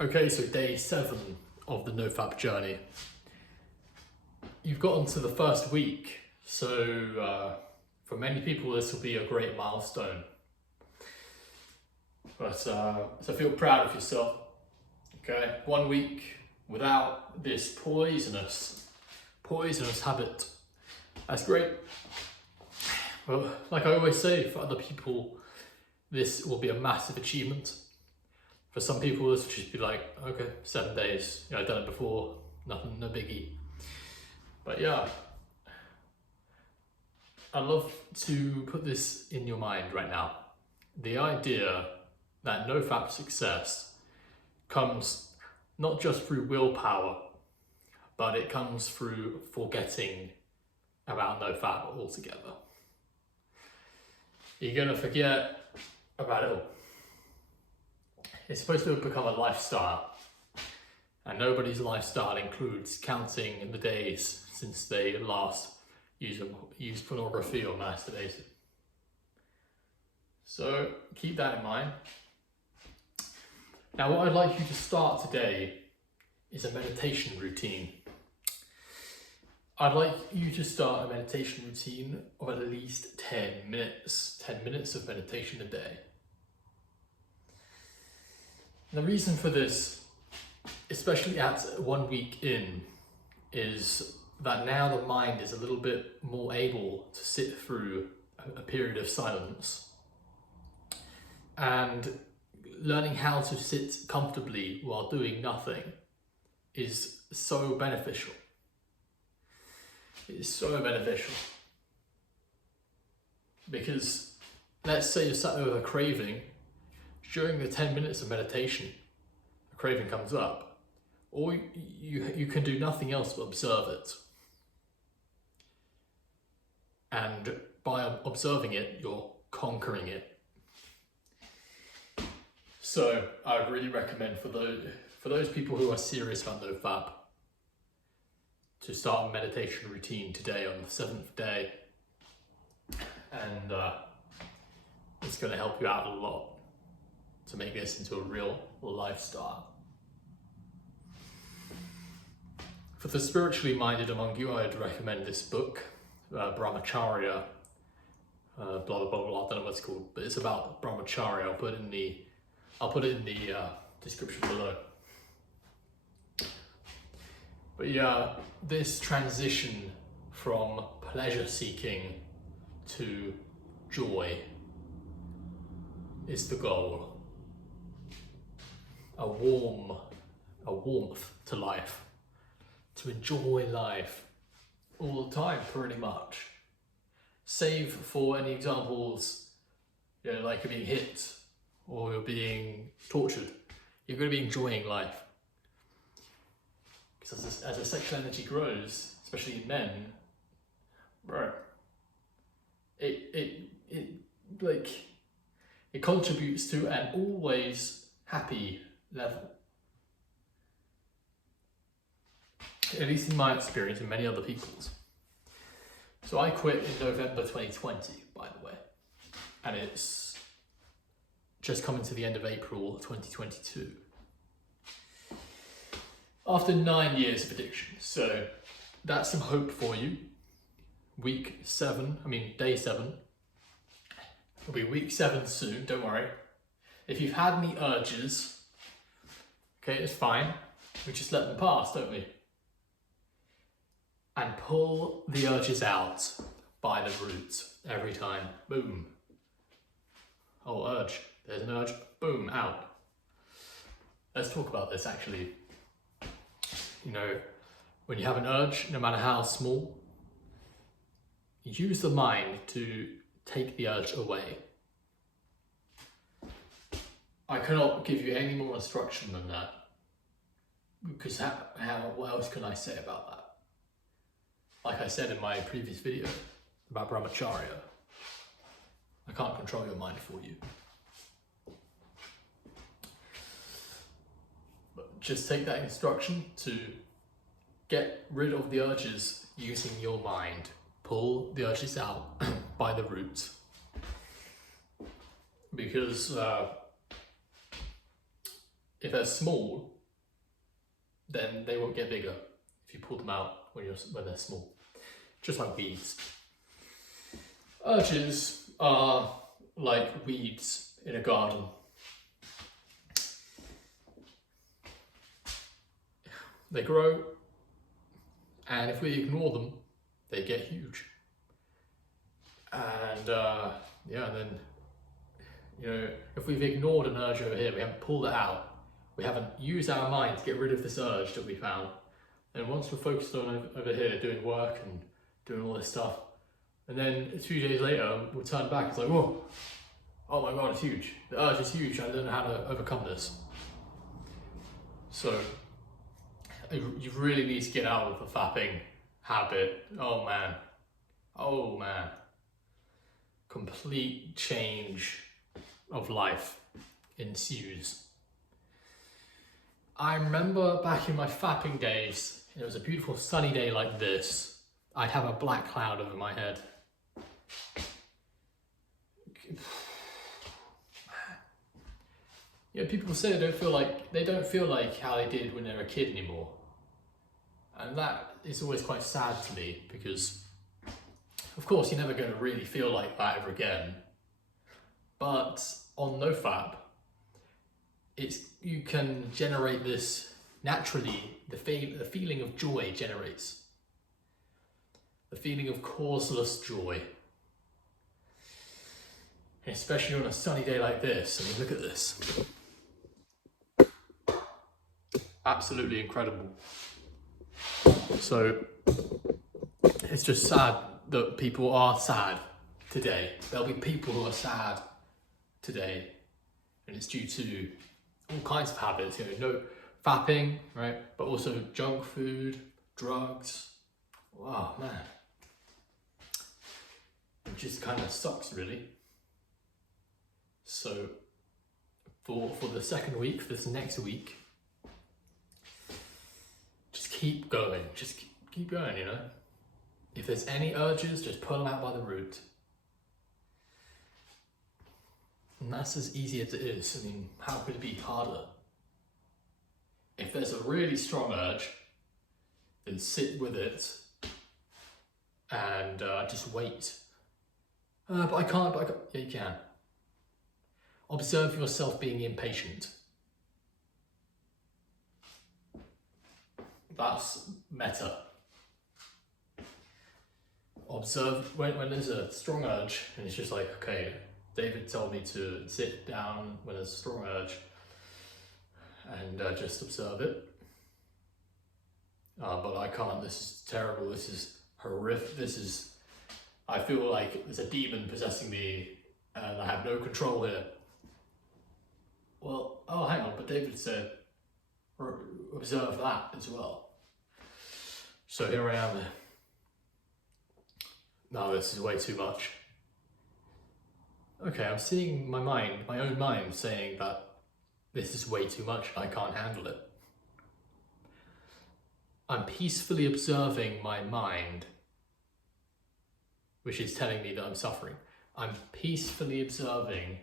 Okay, so day 7 of the Nofap journey. You've gotten to the first week, so for many people this will be a great milestone. But so feel proud of yourself. Okay, 1 week without this poisonous habit. That's great. Well, like I always say, for other people, this will be a massive achievement. For some people, this will just be like, okay, 7 days. I've done it before, nothing, no biggie. But yeah, I'd love to put this in your mind right now. The idea that Nofap success comes not just through willpower, but it comes through forgetting about Nofap altogether. You're going to forget about it all. It's supposed to become a lifestyle, and nobody's lifestyle includes counting the days since they last used pornography or masturbated. So keep that in mind. Now, what I'd like you to start today is a meditation routine. I'd like you to start a meditation routine of at least 10 minutes. 10 minutes of meditation a day. The reason for this, especially at 1 week in, is that now the mind is a little bit more able to sit through a period of silence. And learning how to sit comfortably while doing nothing is so beneficial. It is so beneficial. Because let's say you're sat with a craving. During the 10 minutes of meditation, a craving comes up, or you can do nothing else but observe it. And by observing it, you're conquering it. So I would really recommend for those people who are serious about Nofap to start a meditation routine today on the 7th day. And it's going to help you out a lot to make this into a real lifestyle. For the spiritually minded among you, I'd recommend this book, Brahmacharya, blah blah blah blah. I don't know what it's called, but it's about Brahmacharya. I'll put it in the description below. But yeah, this transition from pleasure seeking to joy is the goal. A warmth to life, to enjoy life all the time, pretty much. Save for any examples, like you're being hit or you're being tortured. You're going to be enjoying life. Because as the sexual energy grows, especially in men, bro, it contributes to an always happy level. At least in my experience and many other people's. So I quit in November 2020, by the way, and it's just coming to the end of April 2022. After 9 years of addiction, so that's some hope for you. Day 7. It'll be week 7 soon, don't worry. If you've had any urges, okay, it's fine. We just let them pass, don't we? And pull the urges out by the roots every time. Boom. Oh, urge. There's an urge. Boom, out. Let's talk about this actually. When you have an urge, no matter how small, use the mind to take the urge away. I cannot give you any more instruction than that, because what else can I say about that? Like I said in my previous video about Brahmacharya, I can't control your mind for you. But just take that instruction to get rid of the urges using your mind. Pull the urges out by the roots. Because if they're small, then they won't get bigger if you pull them out when they're small. Just like weeds. Urges are like weeds in a garden. They grow, and if we ignore them, they get huge. And then, if we've ignored an urge over here, we haven't pulled it out, we haven't used our mind to get rid of this urge that we found, and once we're focused on over here doing work and doing all this stuff, and then a few days later we'll turn back, it's like, whoa, oh my god, it's huge. The urge is huge, I don't know how to overcome this. So you really need to get out of the fapping habit. Oh man. Complete change of life ensues. I remember back in my fapping days, it was a beautiful sunny day like this, I'd have a black cloud over my head. People say they don't feel like how they did when they were a kid anymore. And that is always quite sad to me, because of course you're never going to really feel like that ever again. But on Nofap, you can generate this naturally. The feeling of joy generates. The feeling of causeless joy. And especially on a sunny day like this. I mean, look at this. Absolutely incredible. So it's just sad that people are sad today. There'll be people who are sad today, and it's due to all kinds of habits, no fapping, right? But also junk food, drugs. Wow, man. It just kind of sucks, really. So for the second week, for this next week, just keep going. Just keep going, If there's any urges, just pull them out by the root. And that's as easy as it is. I mean, how could it be harder? If there's a really strong urge, then sit with it and just wait. But I can't. Yeah, you can. Observe yourself being impatient. That's meta. Observe when there's a strong urge, and it's just like, okay, David told me to sit down when there's a strong urge and just observe it. But I can't, this is terrible, this is horrific, I feel like there's a demon possessing me and I have no control here. Well, oh hang on, but David said observe that as well. So here I am. No, this is way too much. Okay, I'm seeing my own mind saying that this is way too much, I can't handle it. I'm peacefully observing my mind, which is telling me that I'm suffering. I'm peacefully observing